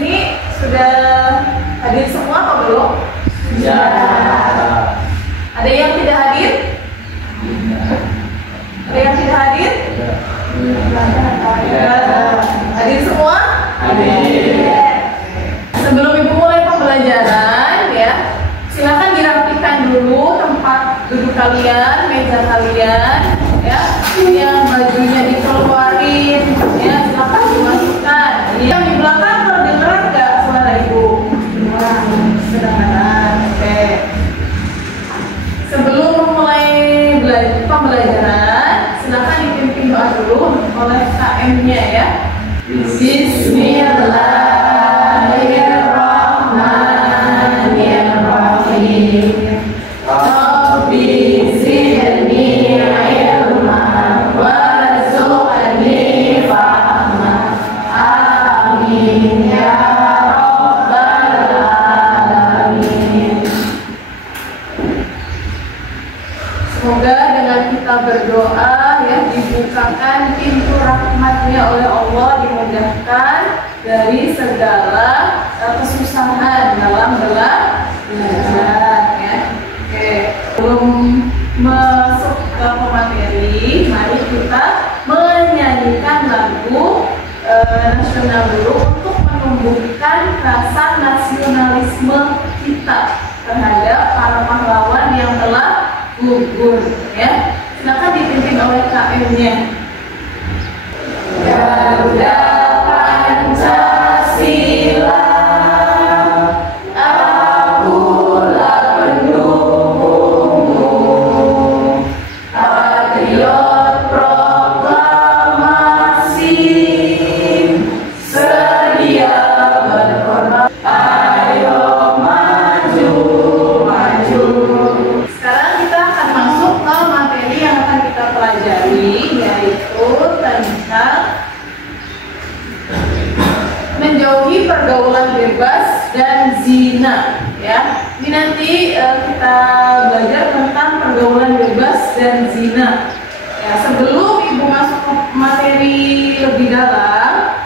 sini sudah hadir semua apa belum? Ya. Ada yang tidak hadir? Ada yang tidak hadir? Hadir semua? Hadir. Sebelum Ibu mulai pembelajaran ya, silakan dirapikan dulu tempat duduk kalian, meja kalian ya. Yang bajunya dikeluarin ya, silakan dimasukkan. Yang di belakang terdengar nggak suara Ibu? Kedengaran. Oke. Sebelum memulai pembelajaran, silakan dipimpin doa dulu oleh KM-nya ya. Bismillahirrahmanirrahim. Rabbi zidni ilman warzuqni fahman. Amin ya rabbal alamin. Semoga dengan kita berdoa ya, dibukakan pintu rahmatnya oleh Allah, dimudahkan dari segala kesusahan dalam belajar ya. Oke, belum masuk ke pemateri, mari kita menyanyikan lagu nasional dulu untuk menumbuhkan rasa nasionalisme kita terhadap para pahlawan yang telah gugur ya. Silakan dipimpin oleh KM-nya. Garuda Pancasila, akulah pendukungmu, patriot proklamasi, sedia berkorban. Ayo maju, maju. Sekarang kita akan masuk ke materi yang akan kita pelajari, yaitu tentang menjauhi pergaulan bebas dan zina ya. Ini nanti kita belajar tentang pergaulan bebas dan zina ya. Sebelum Ibu masuk ke materi lebih dalam,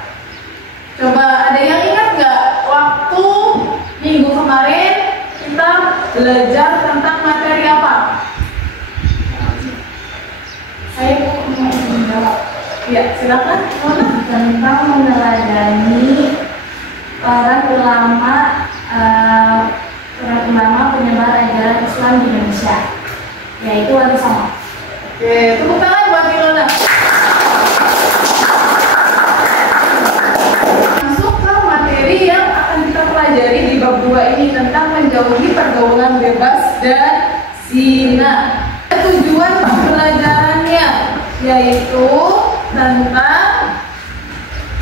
coba ada yang ingat nggak waktu minggu kemarin kita belajar tentang materi apa? Saya mau menjawab. Ya, silakan. Tentang meneladani para ulama penyebar ajaran Islam di Indonesia, yaitu Wali Songo. Oke, tepuk tangan buat Ilona. Masuk ke materi yang akan kita pelajari di bab 2 ini tentang menjauhi pergaulan bebas dan zina. Tujuan pembelajarannya yaitu tentang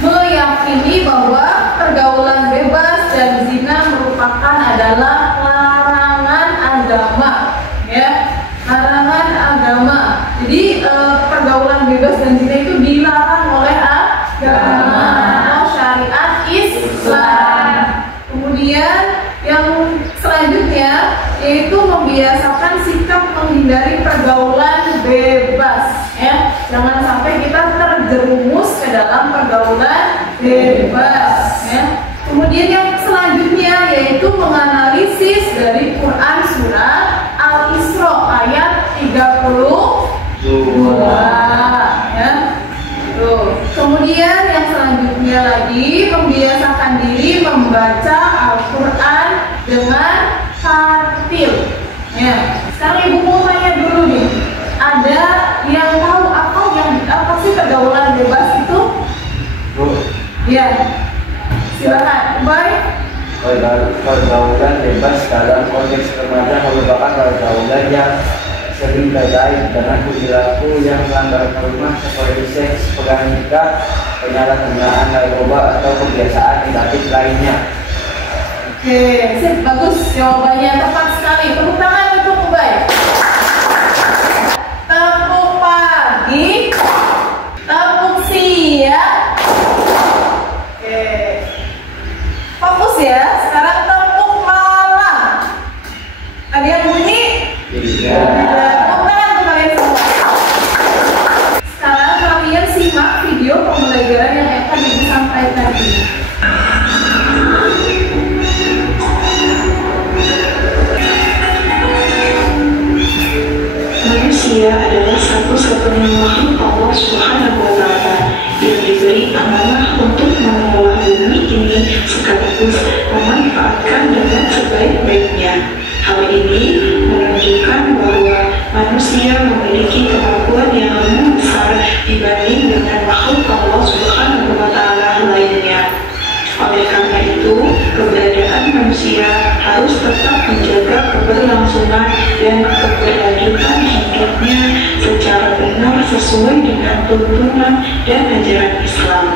meyakini bahwa pergaulan bebas dan zina merupakan adalah larangan agama ya, larangan agama. Jadi pergaulan bebas dan zina itu dilarang oleh agama atau syariat Islam. Kemudian yang selanjutnya yaitu membiasakan sikap menghindari pergaulan bebas ya. Jangan sampai kita terjerumus ke dalam pergaulan bebas ya. Kemudian yang selanjutnya yaitu menganalisis dari Quran surah Al-Isra ayat 32 ya. Tuh. Kemudian yang selanjutnya lagi membiasakan diri membaca Al-Quran dengan tartil ya. Sekarang Ibu mau tanya dulu nih, ada yang tahu apa sih pergaulan bebas itu? Ya, silakan. Baik. Pergaulan bebas dalam konteks remaja merupakan pergaulan yang sering terkait dengan perilaku yang melanggar norma seperti seks, pernikah, penyalahgunaan narkoba atau kebiasaan negatif lainnya. Oke, sip, bagus, jawabannya tepat sekali. Tepuk tangan untuk Ubay. Tepuk pagi, tepuk siang. Oke, fokus ya. Sekarang tepuk malam. Ada yang bunyi? Iya. Tepuk tangan untuk kalian semua. Sekarang kalian simak video pembelajaran yang akan Ibu sampaikan ini. sebagai makhluk Allah Subhanahu wa Ta'ala yang diberi amanah untuk mengelola bumi ini sekaligus memanfaatkan dengan sebaik-baiknya. Hal ini menunjukkan bahwa manusia memiliki kemampuan yang lebih besar dibanding dengan makhluk Allah Subhanahu wa Ta'ala lainnya. Oleh karena itu, keberadaan manusia harus tetap menjaga keberlangsungan dan keberlanjutan hidupnya secara benar sesuai dengan tuntunan dan ajaran Islam.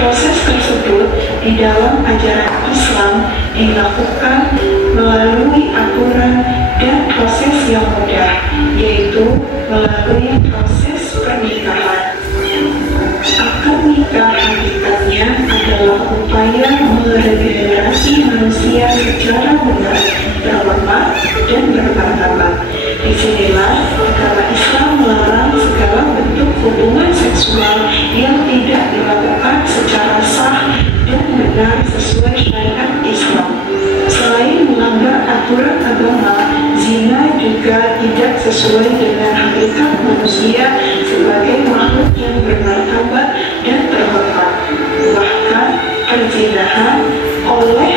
Proses tersebut di dalam ajaran Islam dilakukan melalui aturan dan proses yang mudah, yaitu melalui proses pernikahan. Akad nikah hakikatnya adalah upaya meregenerasi manusia secara benar, terhormat, dan bermartabat. Disinilah agama Islam melarang segala bentuk hubungan seksual yang tidak dilakukan secara sah dan benar sesuai syariat Islam. Selain melanggar aturan agama, zina juga tidak sesuai dengan hakikat manusia sebagai makhluk yang bermartabat dan terhormat. Bahkan perzinahan oleh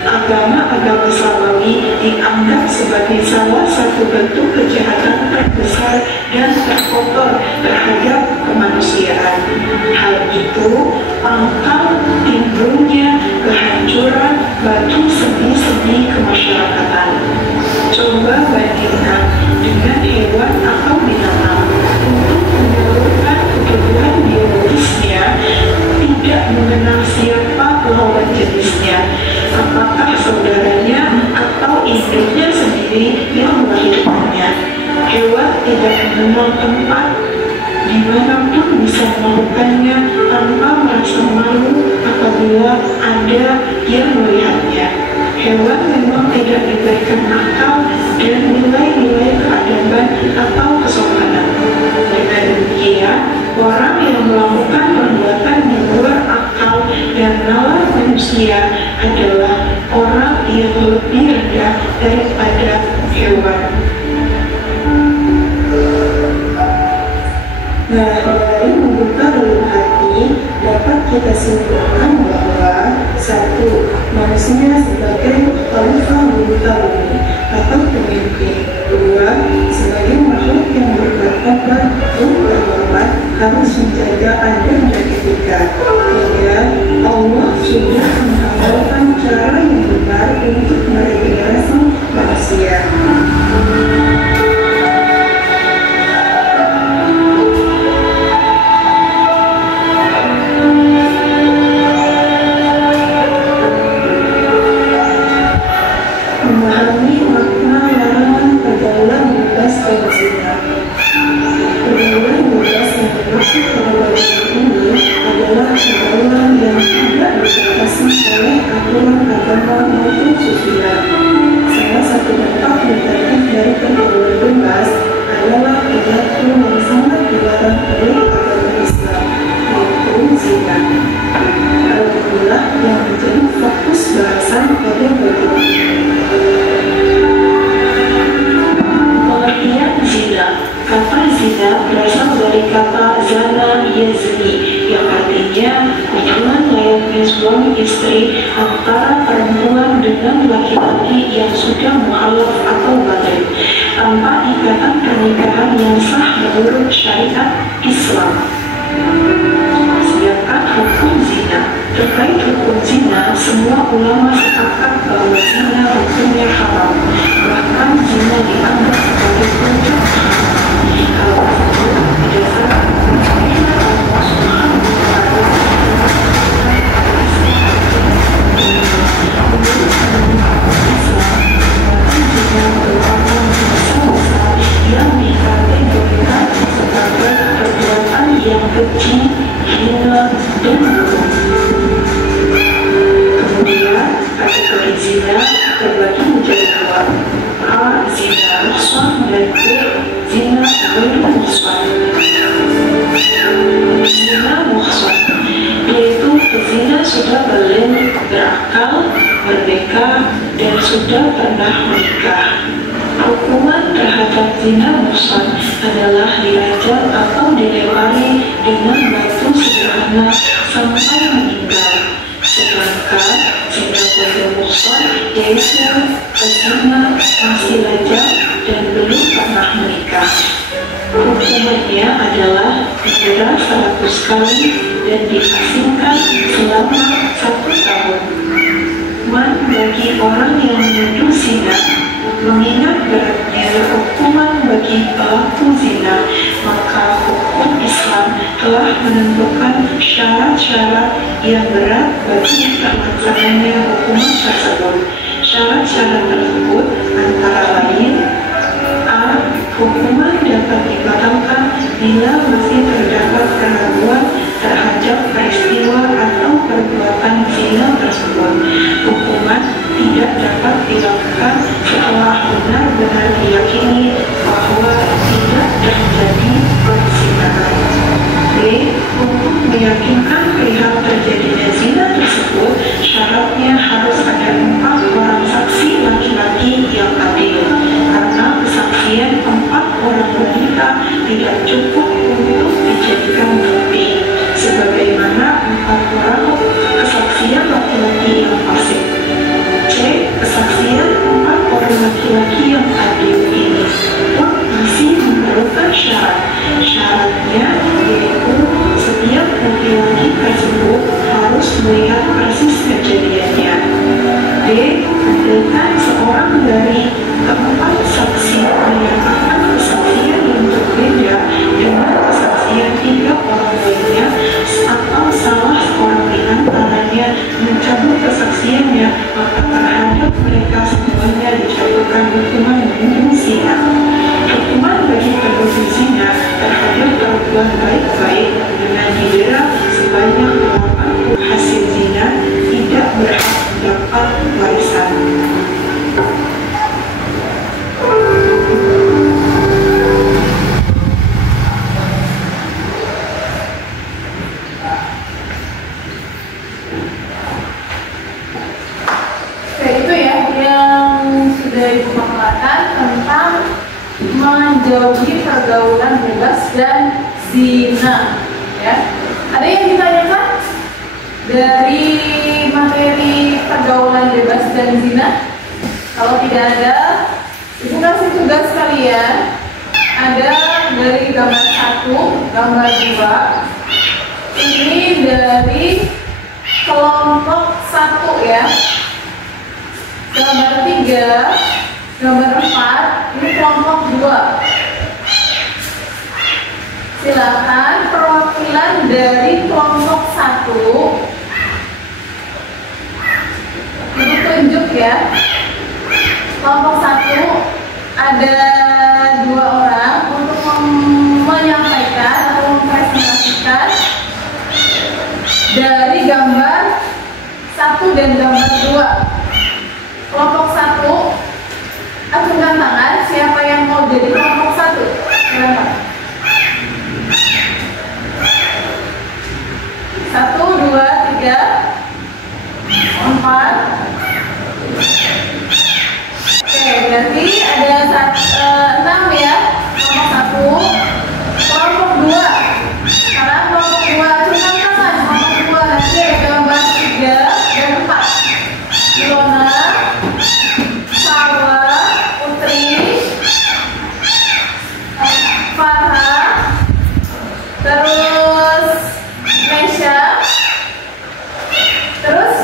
agama-agama Samawi dianggap sebagai salah satu bentuk kejahatan terbesar dan terkotor terhadap kemanusiaan. Hal itu pangkal timbulnya kehancuran batu seni-seni kemasyarakatan. Coba bandingkan dengan hewan atau binatang. Untuk menyalurkan kebutuhan biologisnya, tidak mengenal siapa lawan jenisnya, apakah saudaranya atau induknya sendiri yang melahirkannya. Hewan tidak mengenal tempat dimanapun bisa melakukannya tanpa merasa malu apabila ada yang melihatnya. Hewan memang tidak diberikan akal dan nilai-nilai keadaban atau kesopanan. Dengan demikian, orang yang melakukan perbuatan di luar akal dan nalar manusia adalah orang yang lebih rendah daripada hewan. Nah, dari membuka relung hati dapat kita simpulkan bahwa 1. Manusia sebagai khalifah muka bumi atau pemimpin. 2. Sebagai makhluk yang bermartabat dan terhormat harus menjaga adab dan etika. 3. Allah sudah menghafalkan cara yang benar untuk meregenerasi manusia. Memahami makna larangan pergaulan bebas dan zina. Pergaulan bebas yang dimaksud pada bagian ini adalah pergaulan yang tidak dibatasi oleh aturan agama maupun sosial. Salah satu dampak negatif dari pergaulan bebas adalah perilaku yang sangat dilarang oleh agama Islam, yaitu zina. Hal inilah yang menjadi fokus bahasan pada bagian ini. Pengertian zina. Kata zina berasal dari kata zana yazni, yang artinya hubungan layaknya suami istri antara perempuan dengan laki-laki yang sudah mualaf atau baligh, tanpa ikatan pernikahan yang sah menurut syariat Islam. Sedangkan hukum zina. Terkait hukum zina, semua ulama sepakat bahwa zina hukumnya haram. Bahkan zina dianggap sebagai puncak haram. Hal tersebut didasarkan Allah Subhanahu wa Ta'ala zina merupakan dosa besar yang dikategorikan sebagai perbuatan yang keji, hina, dan buruk. Kemudian kategori zina terbagi menjadi 2. berakal, merdeka, dan sudah pernah menikah. Hukuman terhadap zina muhsan adalah dirajam atau dilempari dengan batu sederhana sampai meninggal. Sedangkan zina pada muhsan yaitu pezina masih lajang dan belum pernah menikah. Hukumannya adalah penjara 100 kali dan diasingkan selama 1 tahun. Bagi orang yang menuduh zina, mengingat beratnya hukuman bagi pelaku zina, maka hukum Islam telah menentukan syarat-syarat yang berat bagi terlaksananya hukuman tersebut. Syarat-syarat tersebut antara lain: A. Hukuman dapat dibatalkan bila masih terdapat keraguan terhadap peristiwa atau perbuatan zina tersebut. Hukuman tidak dapat dilakukan setelah benar-benar diyakini bahwa tidak terjadi perzinahan. B. Untuk meyakinkan perihal terjadinya zina tersebut, syaratnya harus ada 4 orang saksi laki-laki yang adil, karena kesaksian 4 orang wanita tidak cukup untuk dijadikan bukti, sebagaimana 4 orang kesaksian laki-laki yang fasik. C. Kesaksian 4 orang laki-laki yang adil ini pun masih memerlukan syarat. Syaratnya yaitu setiap laki-laki tersebut harus melihat persis kejadiannya. D. Andaikan seorang dari keempat saksi menyatakan kesaksian yang berbeda dengan kesaksian 3 orang lainnya, atau salah seorang di antaranya mencabut kesaksiannya, maka terhadap mereka semuanya dijatuhkan hukuman membunuh zina. Hukuman bagi penuduh zina terhadap perempuan baik-baik dengan didera sebanyak 80 hasil zina tidak berhak mendapat warisan. Itu ya yang sudah Ibu paparkan tentang menjauhi pergaulan bebas dan zina. Ya, ada yang ditanyakan dari materi pergaulan bebas dan zina? Kalau tidak ada, Ibu kasih tugas kalian. Ada dari gambar 1, gambar 2. Ini dari kelompok 1 ya. Gambar 3, gambar 4, ini kelompok 2. Silakan perwakilan dari kelompok 1 Ibu tunjuk ya. Kelompok 1 ada 2 orang untuk menyampaikan atau mempresentasikan dari gambar 1 dan gambar 2. Kelompok 1, acungkan tangan siapa yang mau jadi kelompok 1. Silakan. 1, 2, 3, 4. Oke, berarti ada 6 ya. Kelompok 1, kelompok 2. Sekarang kelompok 2, acungkan tangan. Kelompok 2 nanti ada gambar 3 dan 4. Ilona, Sawa, Putri, Farha, terus Mesya, terus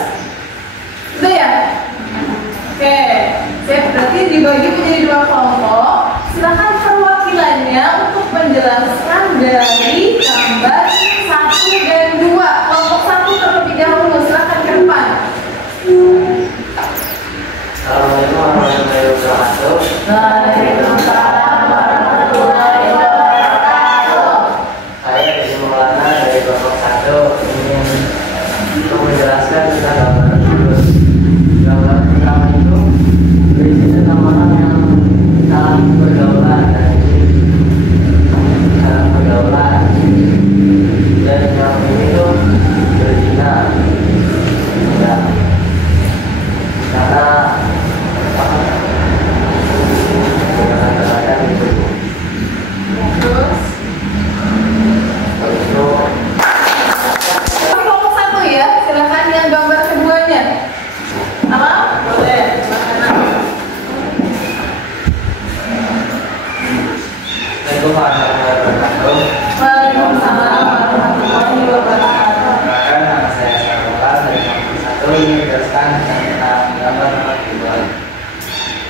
menjelaskan tentang gambar nomor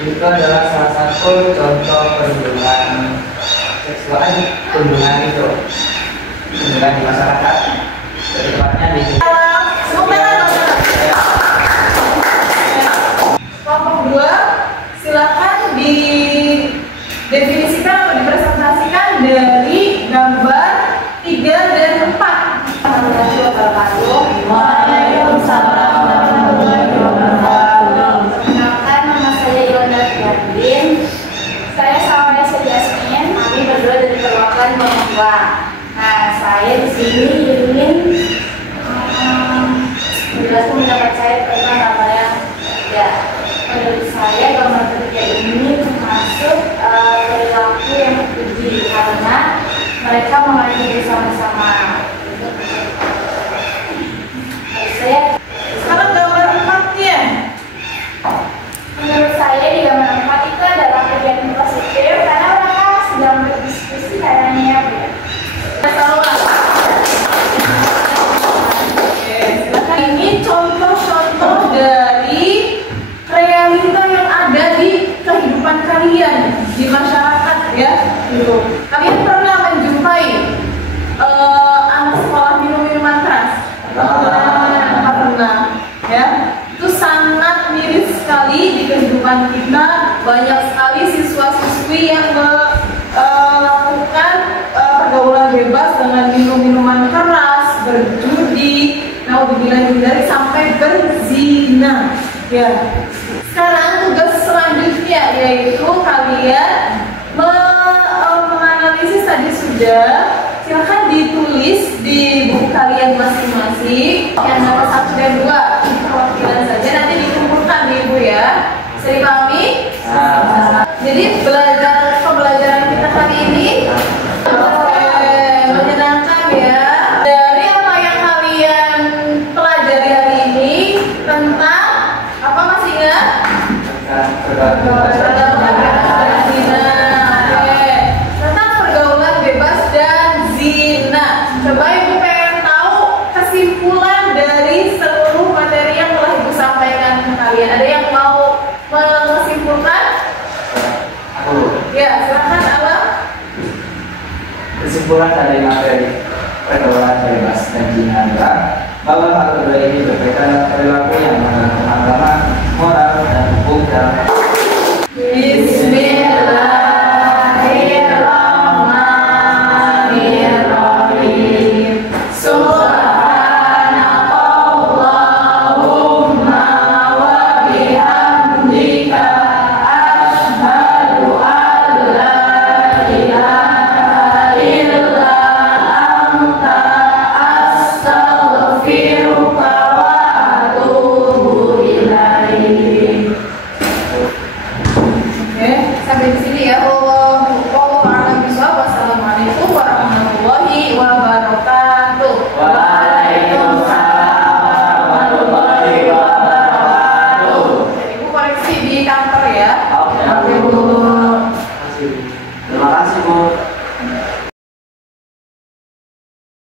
2. Itu adalah salah satu contoh perlindungan seksual, perlindungan itu perlindungan di masyarakat. Lebih tepatnya di kelompok 2, silakan didefinisikan atau dipresentasikan dari gambar 3 dan 4. Waalaikumsalam warahmatullahi wabarakatuh. Perkenalkan, nama saya Yolanda Fiardin. Saya sama Yasa Jasmin. Kami berdua dari perwakilan kelompok 2. Nah, saya di sini ingin menjelaskan pendapat saya tentang gambar yang ya. Menurut saya gambar ketiga ini termasuk perilaku yang terpuji karena mereka mengajari bersama-sama. Sekarang gambar 4-nya. Menurut saya di gambar 4 itu adalah kegiatan positif karena mereka sedang berdiskusi kayaknya ya. Silakan, ini contoh-contoh dari realita yang ada di kehidupan kalian di masyarakat ya. Kalian pernah menjumpai anak sekolah minum minuman keras? Pernah ya. Itu sangat miris sekali di kehidupan kita. Banyak sekali siswa-siswi yang melakukan pergaulan bebas dengan minum minuman keras, berjudi, naudzubillah sampai berzina ya. Sekarang tugas selanjutnya yaitu kalian menganalisis tadi sudah. Silahkan ditulis di buku kalian masing-masing yang nomor 1 dan 2 perwakilan saja, nanti dikumpulkan di ibu ya. Bisa dipahami? Jadi pembelajaran kita hari ini menyenangkan ya. Dari apa yang kalian pelajari hari ini tentang apa, masih ingat? Coba Ibu pengen tahu kesimpulan dari seluruh materi yang telah Ibu sampaikan ke kalian. Ada yang mau menyimpulkan? Ya, silakan Alam. Kesimpulan dari materi pergaulan bebas dan zina adalah bahwa hal kedua ini berbeda perilaku yang melanggar agama, moral, dan hukum dalam sampai di sini ya.